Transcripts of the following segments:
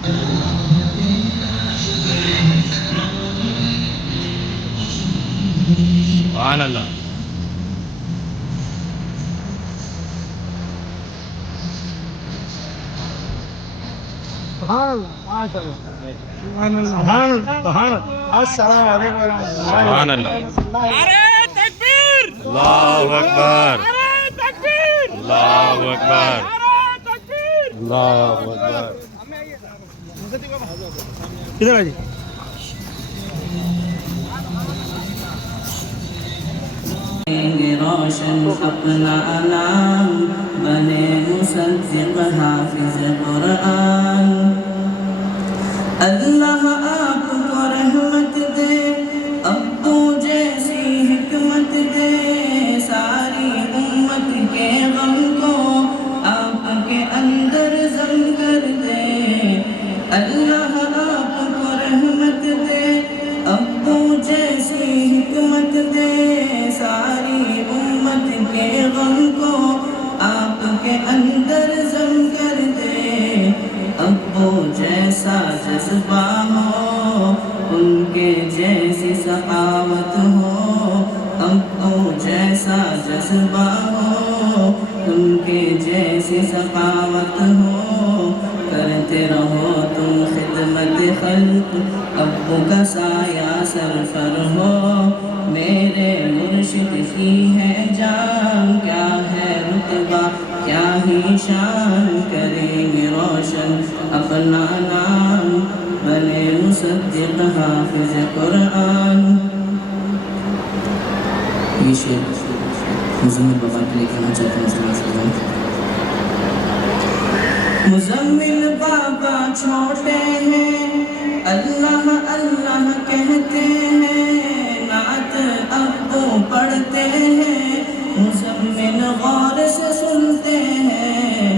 سبحان اللہ. السلام علیکم ورحمۃ سبحان اللہ. نعرہ تکبیر! اللہ اکبر. نعرہ تکبیر! اللہ اکبر. نعرہ تکبیر! اللہ اکبر. ادھر آ جی. روشن اپنا نام بنے مصدق حافظ قرآن. اللہ آپ کو رحمت دے، ابو جیسی حکمت دے، ساری امت کے غم کو آپ کے اندر ضم کر دے. اللہ آپ کو رحمت دے، ابو جیسی حکمت دے، ساری امت کے غم کو آپ کے اندر ضم کر دے. ابو جیسا جذبہ ہو، ان کے جیسی سخاوت ہو. ابو جیسا جذبہ ہو، ان کے جیسی سخاوت ہو. کرتے رہو تم خدمت خلق، ابو کا سایہ سرفر ہو. میرے مرشد کی ہے جان، کیا ہے رتبہ کیا ہی شان. کریں گے روشن اپنا نام، بنے مصدق حافظ قرآن. یہ شعر مزمل بابا کے لیے کہنا چاہتا ہوں. مزمل بابا چھوٹے ہیں، اللہ اللہ کہتے ہیں، نعت ابو پڑھتے ہیں، مزمل غور سے سنتے ہیں.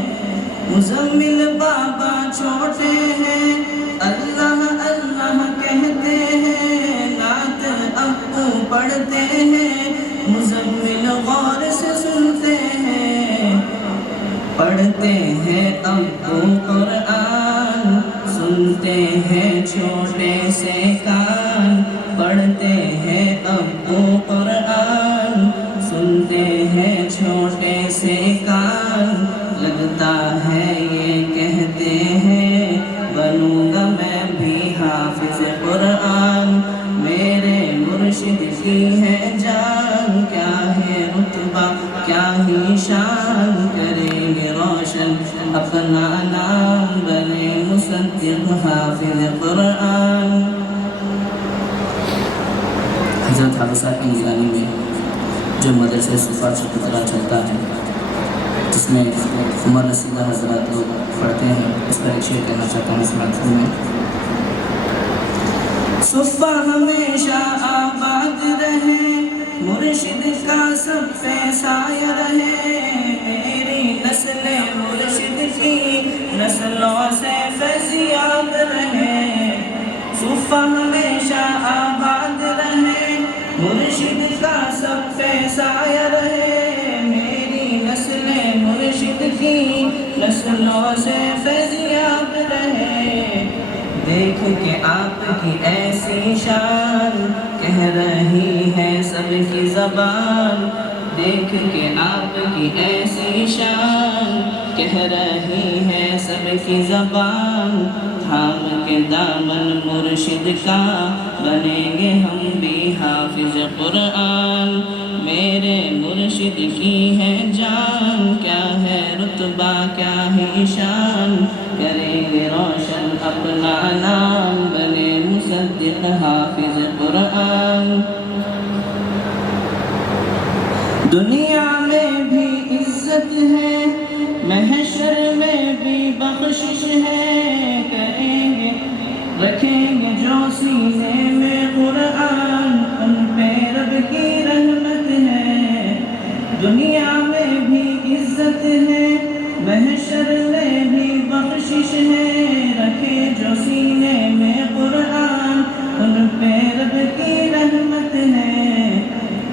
مزمل بابا چھوٹے ہیں، اللہ اللہ کہتے ہیں، نعت ابو پڑھتے ہیں، مزمل غور سے سنتے ہیں. پڑھتے ہیں ابو قرآن، سنتے ہیں چھوٹے سے کان. پڑھتے ہیں ابو قرآن، سنتے ہیں چھوٹے سے کان. لگتا ہے یہ کہتے ہیں، بنوں گا میں بھی حافظ قرآن. میرے مرشد کی ہے جان، کیا ہے رتبہ کیا ہی شان. کریں گے روشن اپنا نام، بنے مصدق حافظ قرآن. حضرت حافظ صاحب کی نگرانی میں جو مدرسہ صفات سے پتہ چلتا ہے، جس میں عمر رسیدہ حضرات لوگ پڑھتے ہیں، اس پر ایک شعر کہنا چاہتا ہوں اس محفل میں. صفہ ہمیشہ آباد رہے، مرشد کا سب پہ سایہ رہے. میری نسل مرشد کی نسلوں سے فیضیاب رہے. صفہ ہمیشہ آباد رہے، مرشد کا سب پہ سایہ رہے. میری نسل مرشد کی نسلوں سے فیضیاب رہے. دیکھ کے آپ کی ایسی شان، کہہ رہی ہے سب کی زبان. دیکھ کے آپ کی ایسی شان، کہہ رہی ہے سب کی زبان. تھام کے دامن مرشد کا، بنیں گے ہم بھی حافظ قرآن. میرے مرشد کی ہے جان، کیا ہے رتبہ کیا ہی شان. کریں گے روشن اپنا نام، بنے مصدق حافظ قرآن. دنیا میں بھی عزت ہے، محشر میں بھی بخشش ہے. کریں گے رکھیں گے جو سینے میں قرآن، ان پہ رب کی رحمت ہے. دنیا میں بھی عزت ہے، محشر میں بھی بخشش ہے. رکھے جو سینے میں قرآن، ان پہ رب کی رحمت ہے.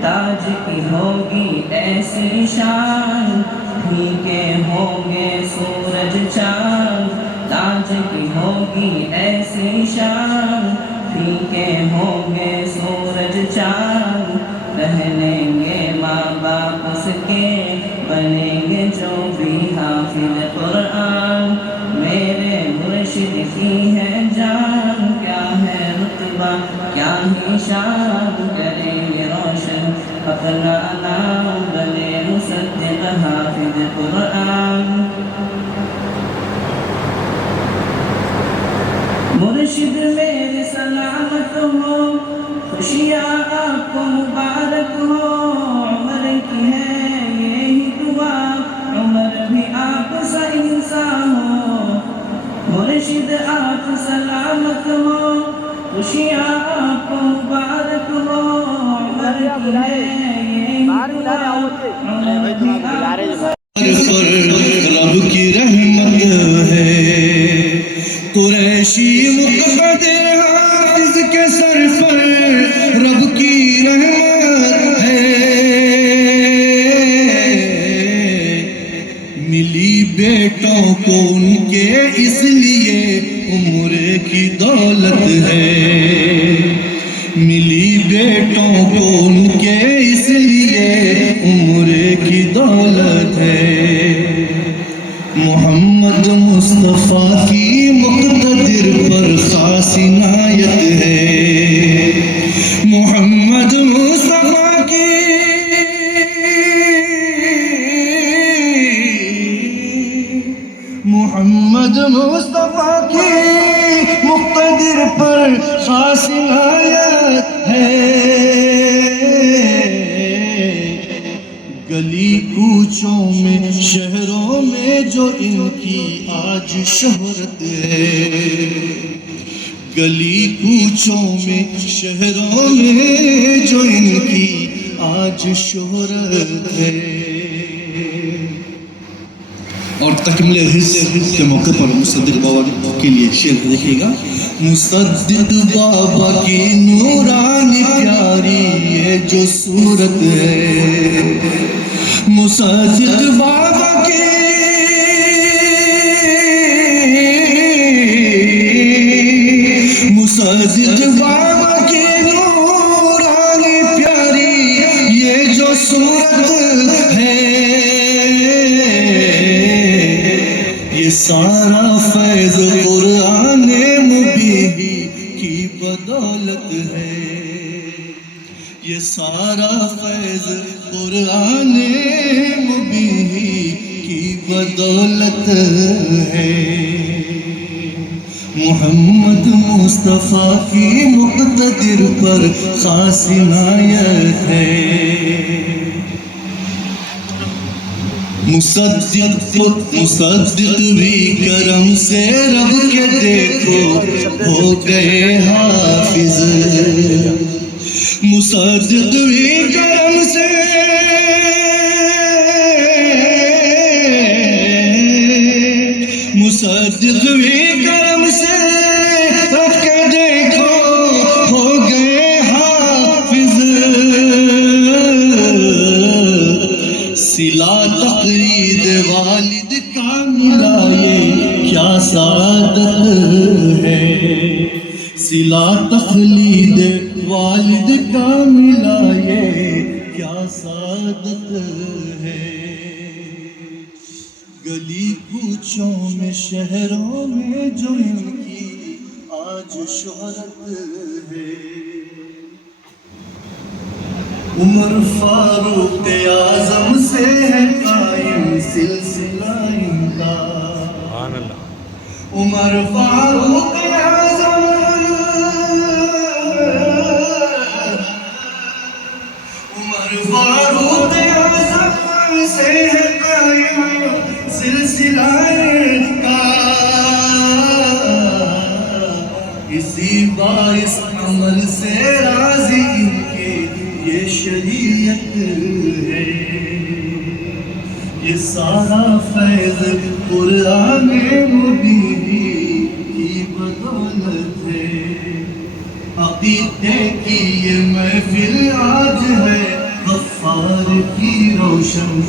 تاج کی ہوگی ایسی شان، بھیگے ہوں گے سورج چاند. تاج کی ہوگی ہوگی ایسی شان پھیکے ہوں گے سورج چاند رہ لیں گے ماں باپ اس کے بنیں گے جو بھی حافظ قرآن میرے مرشد کی ہے جان کیا ہے رتبہ کیا ہی شان کریں گے روشن اپنا نام بنے مصدق حافظ قرآن مرشد میرے سلامت ہو خوشیاں آپ کو مبارک ہو عمر کی ہے یہی دعا عمر بھی آپ سا انسان ہو مرشد آپ سلامت ہو خوشیاں آپ کو مبارک ہو عمر کی ہے یہی دعا عمر بھی آپ سا رب کی رحمت ہے قریشی مقتدر حافظ کے سر پر رب کی رحمت ہے ملی بیٹوں کو ان کے اس لیے عمر کی دولت ہے ملی بیٹوں کو ان کے اس لیے عمر کی دولت ہے محمد مصطفیٰ کی مقتدر پر خاص عنایت ہے محمد مصطفیٰ کی مقتدر پر خاص عنایت ہے گلی کوچوں میں شہروں میں جو ان کی آج شہرت ہے گلی کوچوں میں شہروں میں جو ان کی آج شہرت ہے اور تکمل حص کے موقع پر مصدق بابا کے لیے شعر دیکھیے گا مصدق بابا کی نورانی پیاری یہ جو صورت ہے مصدق بابا کی نورانی پیاری یہ جو صورت ہے یہ سارا فیض قرآن مبین کی بدولت ہے یہ سارا فیض قرآن مبین کی بدولت ہے محمد مصطفیٰ کی مقتدر پر خاص عنایت ہے مصدق بھی کرم سے رب کے دیکھو ہو گئے حافظ مصدق بھی کرم سے رب کے دیکھو ہو گئے حافظ صلہ تقلید والد کا ملا یہ کیا سعادت ہے صلہ تقلید والد کا ملا یہ کیا سعادت ہے گلی کوچوں میں شہروں میں جو ان کی آج شہرت ہے عمر فاروق اعظم سے ہے قائم سلسلہ ان کا سبحان اللہ عمر فاروق اعظم سے ہے قائم سلسلہ ان کا اسی باعث عمل سے راضی ان کے یہ شریعت ہے یہ سارا فیض قرآن مبین کی بدولت ہے عقیدے کی یہ محفل آج ہے غفار کی روشن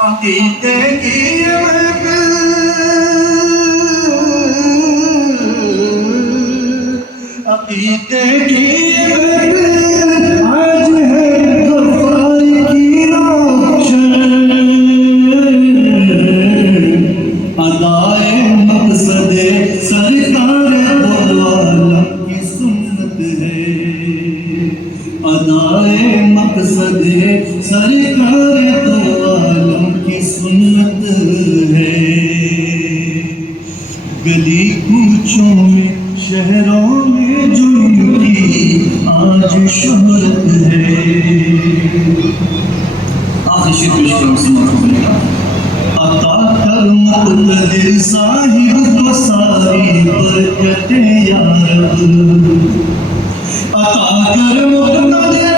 عقیدے کی یہ محفل عقیدے کی آج ہے غفار کی روشن ادائے مقصد سرکار دو عالم کی سنت ہے ادائے مقصد سرکار دو عالم کی سنت ہے گلی کوچوں میں شہروں میں جن کی آج شہرت ہے آخر شیر پیش کروں سمجھ بولے گا عطا کر مقتدر صاحب کو ساری برکتیں یا رب عطا کر مقتدر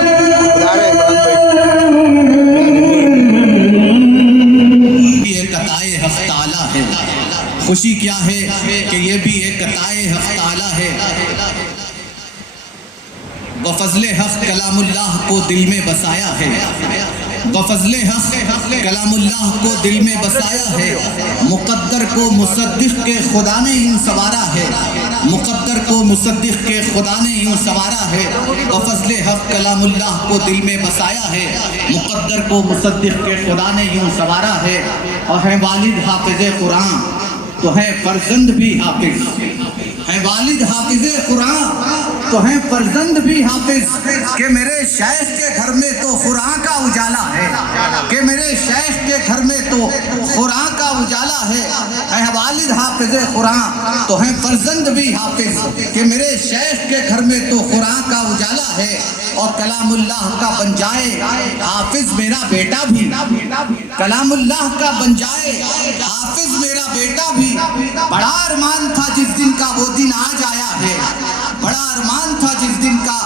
یہ قطائے حق تعالی ہے خوشی کیا ہے کہ یہ بھی ایک قطائے حق تعالی ہے وفضل حق کلام اللہ کو دل میں بسایا ہے وفضل حق کلام اللہ کو دل میں بسایا ہے مقدر کو مصدق کے خدا نے یوں سوارا ہے مقدر کو مصدق کے خدا نے یوں سوارا ہے وفضل حق کلام اللہ کو دل میں بسایا ہے مقدر کو مصدق کے خدا نے یوں سوارا ہے اور ہے والد حافظ قرآن تو ہے فرزند بھی حافظ ہے والد حافظ قرآن تو ہے فرزند بھی حافظ کہ میرے شیخ کے گھر میں تو قرآن کا اجالا ہے کہ میرے شیخ کے گھر میں تو قرآن کا اجالا ہے والد حافظ قرآن تو ہے فرزند بھی حافظ کہ میرے شیخ کے گھر میں تو قرآن کا اجالا ہے اور کلام اللہ کا بن جائے حافظ میرا بیٹا بھی کلام اللہ کا بن جائے حافظ میرا بیٹا بھی بڑا ارمان تھا جس دن کا وہ دن آج آیا ہے بڑا ارمان تھا جس دن کا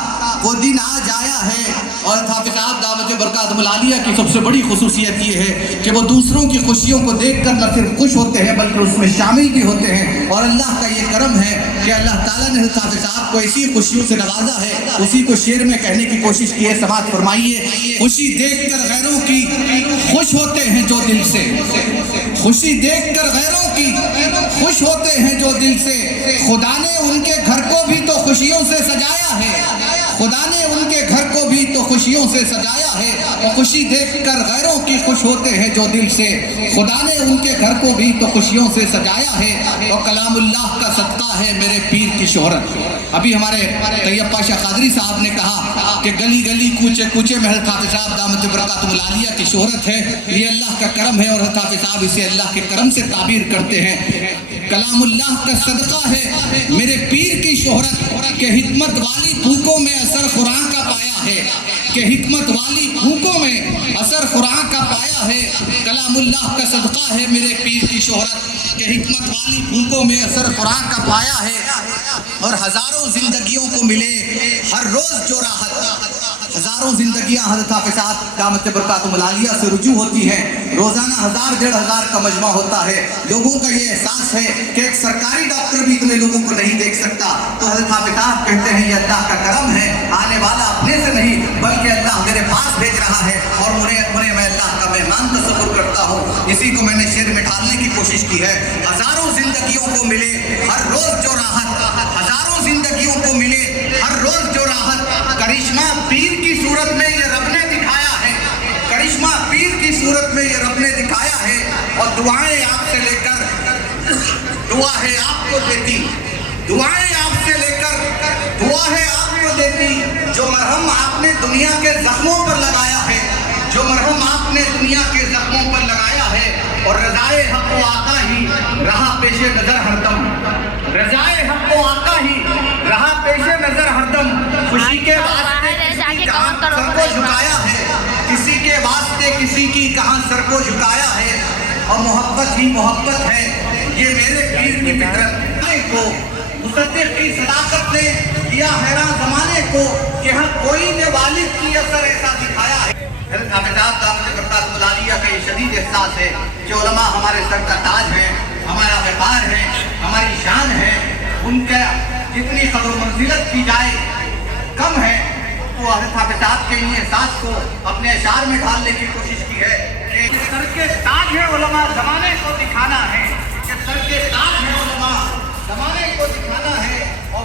وہ دن آج آیا ہے اور حافظ صاحب دعوت برکاتہم العالیہ کی سب سے بڑی خصوصیت یہ ہے کہ وہ دوسروں کی خوشیوں کو دیکھ کر نہ صرف خوش ہوتے ہیں بلکہ اس میں شامل بھی ہوتے ہیں اور اللہ کا یہ کرم ہے کہ اللہ تعالیٰ نے حافظ صاحب کو ایسی خوشیوں سے نوازا ہے اسی کو شعر میں کہنے کی کوشش کی ہے سماعت فرمائیے خوشی دیکھ کر غیروں کی خوش ہوتے ہیں جو دل سے خوشی دیکھ کر غیروں کی خوش ہوتے ہیں جو دل سے خدا نے ان کے گھر کو بھی تو خوشیوں سے سجایا ہے خدا نے ان کے گھر کو بھی تو خوشیوں سے سجایا ہے اور خوشی دیکھ کر غیروں کی خوش ہوتے ہیں جو دل سے خدا نے ان کے گھر کو بھی تو خوشیوں سے سجایا ہے اور کلام اللہ کا صدقہ ہے میرے پیر کی شہرت ابھی ہمارے طیب پاشا قادری صاحب نے کہا کہ گلی گلی کوچے کوچے میں حضرت حافظ صاحب دعوت برکاتہم العالیہ کی شہرت ہے یہ اللہ کا کرم ہے اور حضرت حافظ صاحب اسے اللہ کے کرم سے تعبیر کرتے ہیں کلام اللہ کا صدقہ ہے میرے پیر کی شہرت کہ حکمت والی پھونکوں میں اثر قرآن کا پایا ہے کہ حکمت والی پھونکوں میں اثر قرآن کا پایا ہے کلام اللہ کا صدقہ ہے میرے پیر کی شہرت کہ حکمت والی پھونکوں میں اثر قرآن کا پایا ہے اور ہزاروں زندگیوں کو ملے ہر روز جو راحت ہزاروں زندگیاں حضرت حافظ صاحب دعوت برکاتہم العالیہ سے رجوع ہوتی ہیں روزانہ 1000-1500 کا مجمع ہوتا ہے لوگوں کا یہ احساس ہے کہ ایک سرکاری ڈاکٹر بھی اتنے لوگوں کو نہیں دیکھ سکتا تو حضرت حافظ صاحب کہتے ہیں یہ اللہ کا کرم ہے آنے والا اپنے سے نہیں بلکہ اللہ میرے پاس بھیج رہا ہے اور انہیں میں اللہ کا مہمان تصور کرتا ہوں اسی کو میں نے شعر میں ڈالنے کی کوشش کی ہے ہزاروں زندگیوں کو ملے ہر روز جو راحت ہزاروں زندگیوں کو ملے ہر روز جو راحت کرشمہ پیر کی صورت میں یہ رب نے دکھایا ہے کرشمہ پیر کی صورت میں یہ رب نے دکھایا ہے اور دعائیں آپ سے لے کر دعا ہے آپ کو دیتی دعائیں آپ سے لے کر دعا ہے آپ کو دیتی جو مرہم آپ نے دنیا کے زخموں پر لگایا ہے جو مرہم آپ نے دنیا کے زخموں پر لگایا ہے اور رضائے حق و آقا ہی رہا پیش نظر ہردم رضائے حق و آقا ہی رہا پیش نظر ہردم خوشی کے واسطے کہاں سر کو جھکایا ہے کسی کے واسطے کسی کی کہاں سر کو جھکایا ہے اور محبت ہی محبت ہے یہ میرے پیر کی فطرت کو مصدق کی صداقت نے دیا حیران زمانے کو کہ ہر کوئی نے والد کی اثر ایسا دکھایا ہے حضرت حافظ صاحب دعوت برکاتہم العالیہ کا یہ شدید احساس ہے کہ علماء ہمارے سر کا تاج ہیں ہمارا وقار ہے ہماری شان ہے ان کا جتنی قدر و منزلت کی جائے کم ہے تو حضرت حافظ صاحب کے ان احساس کو اپنے اشعار میں ڈالنے کی کوشش کی ہے کہ سر کے تاج ہے علماء زمانے کو دکھانا ہے کہ سر کے تاج ہے علماء زمانے کو دکھانا ہے اور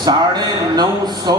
950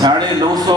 950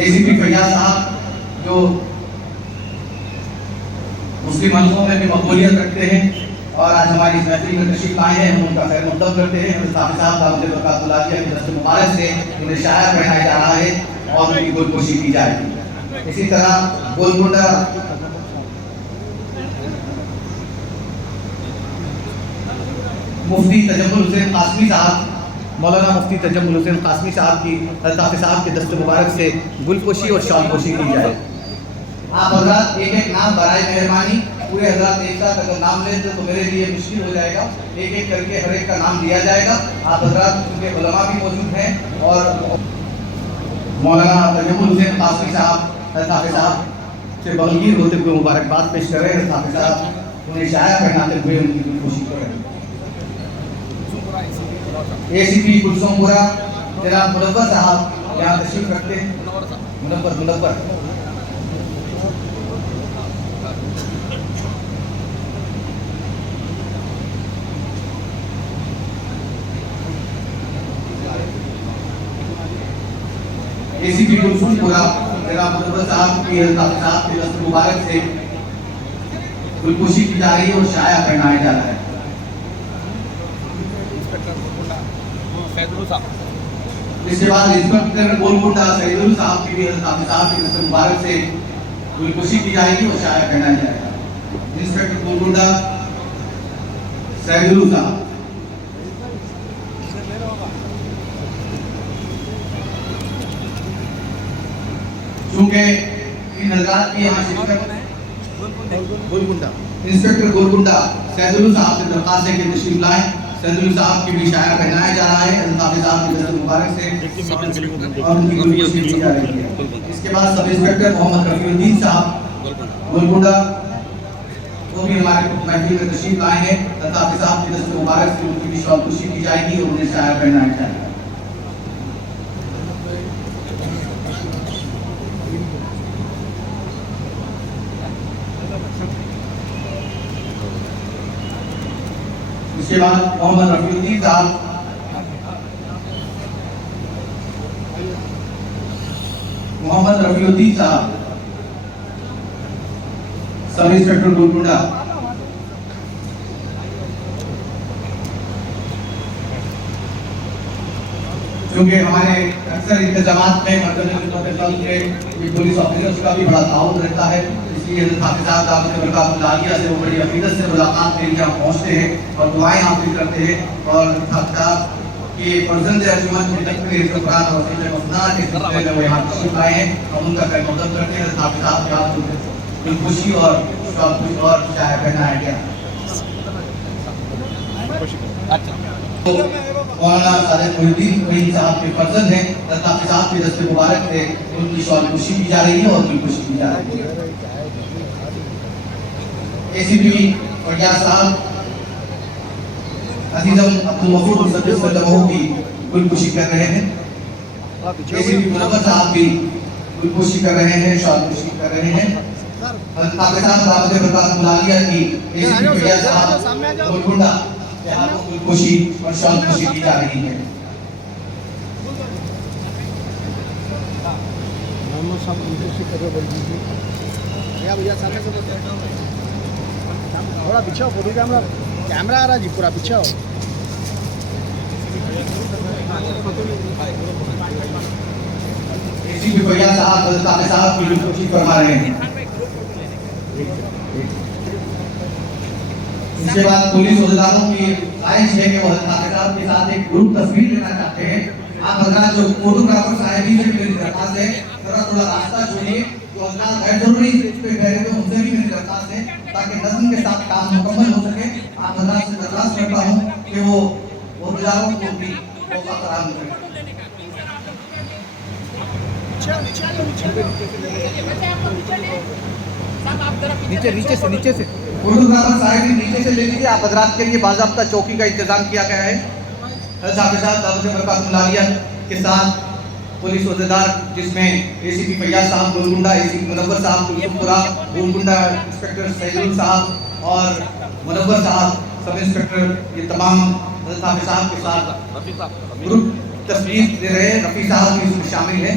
ACP فیاض صاحب جو مسلم حلقوں میں بھی مقبولیت رکھتے ہیں اور آج ہماری اس محفل میں تشریف لائے ہیں، ہم ان کا خیر مقدم کرتے ہیں۔ حضرت حافظ صاحب دامت برکاتہ العالیہ کی دست مبارک سے انہیں شاعر پہنایا جا رہا ہے اور ان کی گلپوشی کی جائے گی۔ اسی طرح گولکنڈہ مفتی تجمل حسین قاسمی صاحب، مولانا مفتی تجمل حسین قاسمی صاحب کی حضرت حافظ صاحب کے دست مبارک سے گلپوشی اور شال پوشی کی جائے۔ آپ حضرات ایک ایک نام برائے مہربانی، پورے حضرات ایک ساتھ اگر نام لیں تو میرے لیے مشکل ہو جائے گا، ایک ایک کر کے ہر ایک کا نام لیا جائے گا۔ آپ حضرات کیونکہ علماء بھی موجود ہیں اور مولانا تجمل حسین قاسمی صاحب حضرت حافظ صاحب سے بغیر ہوتے ہوئے مبارکباد پیش کر رہے ہیں۔ حضرت حافظ صاحب انہیں شاعر پہناتے ہوئے ان کی گلپوشی کر رہے ہیں۔ ACP کلثوم پورہ جناب منور صاحب یہاں تشریف رکھتے ہیں۔ منور ACP کلثوم پورہ جناب منور صاحب کی حضرت حافظ صاحب کے دست مبارک سے گلپوشی کی جا رہی ہے اور شائع پہنایا جا رہا ہے۔ اس کے بعد انسپکٹر گولکنڈہ سیدل صاحب کی بھی حضرت حافظ صاحب کے دست مبارک سے گلپوشی کی جائے گی اور شائع پہنایا جائے گا۔ انسپکٹر گولکنڈہ سیدل صاحب۔ چونکہ ان حضرات کی یہاں شرکت گولکنڈہ انسپکٹر گولکنڈہ سیدل صاحب سے درخواست ہے کہ تشریف لائیں۔ سیدل صاحب کی بھی شاعر پہنایا جا رہا ہے حضرت حافظ صاحب کے دست مبارک سے اور ان کی گلپوشی کی جا رہی ہے۔ اس کے بعد سب انسپکٹر محمد رفیع الدین صاحب گولکنڈہ وہ بھی ہمارے محفل میں تشریف لائے ہیں۔ حضرت حافظ صاحب کے دست مبارک سے ان کی بھی شال پوشی کی جائے گی اور انہیں شاعر پہنایا جائے گا۔ اس کے بعد محمد رفیع الدین صاحب سب انسپکٹر گولکنڈہ۔ چونکہ ہمارے اکثر انتظامات میں پولیس آفیسرز کا بھی بڑا تعاون رہتا ہے، اس لیے حضرت حافظ صاحب دامت برکاتہ العالیہ سے وہ بڑی عقیدت سے ملاقات کے لیے پہنچتے ہیں اور دعائیں حاصل کرتے ہیں اور حافظ صاحب کے فرزند ارجمند کی تکمیل قرآن اور وسیلہ مصنوعات کے سلسلے میں وہ یہاں تشریف لائے ہیں۔ ہم ان کا خیر مقدم کرتے ہیں۔ حضرت حافظ صاحب کے ہاتھ گلپوشی اور شال پوشی اور شائع پہنایا گیا۔ مولانا صادق محی الدین فہیم صاحب کے فرزند ہیں، حضرت حافظ صاحب کے دست مبارک سے ان کی شال پوشی کی جا رہی ہے اور گلپوشی کی جا رہی ہے۔ ACP فیاض صاحب عزیزم عبدالغفور مصدق وجمعہ کی گلپوشی کر رہے ہیں۔ ACP منور صاحب بھی گلپوشی کر رہے ہیں، شال پوشی کر رہے ہیں۔ حضرت حافظ صاحب دامت برکاتہ العالیہ کی ACP فیاض صاحب گولکنڈہ یہاں گلپوشی اور شال پوشی کی جا رہی ہے۔ تھوڑا پیچھے ہو، فوٹو کیمرہ آ رہا جی، پورا پیچھے ہو۔ ACP فیاض صاحب حضرت حافظ صاحب کی گلپوشی فرما رہے ہیں۔ اس کے بعد پولیس عہدیداروں کی خواہش ہے کہ وہ حضرت حافظ صاحب کے ساتھ ایک گروپ تصویر لینا چاہتے ہیں۔ آپ حضرات جو فوٹوگرافر صاحبین سے میری درخواست ہے ذرا تھوڑا راستہ چھوڑیے، جو حضرات غیر ضروری اسٹیج پہ ٹھہرے ہوئے ان سے بھی میری درخواست ہے تاکہ نظم کے ساتھ کام مکمل ہو سکے۔ آپ حضرات سے درخواست کرتا ہوں کہ وہ عہدیداروں کو بھی موقع فراہم کریں۔ نیچے سے فوٹوگرافر صاحب نیچے سے لے لیجیے۔ آپ حضرات کے لیے باضابطہ چوکی کا انتظام کیا گیا ہے۔ حضرت حافظ صاحب دامت برکاتہ العالیہ کے ساتھ پولیس عہدیدار جس میں ACP فیاض صاحب گولکنڈہ، ACP منور صاحب کلثوم پورہ گولکنڈہ، انسپکٹر سیدل صاحب اور منور صاحب سب انسپکٹر، یہ تمام حضرت حافظ صاحب کے ساتھ گروپ تصویر دے رہے ہیں۔ رفیع صاحب بھی اس میں شامل ہیں۔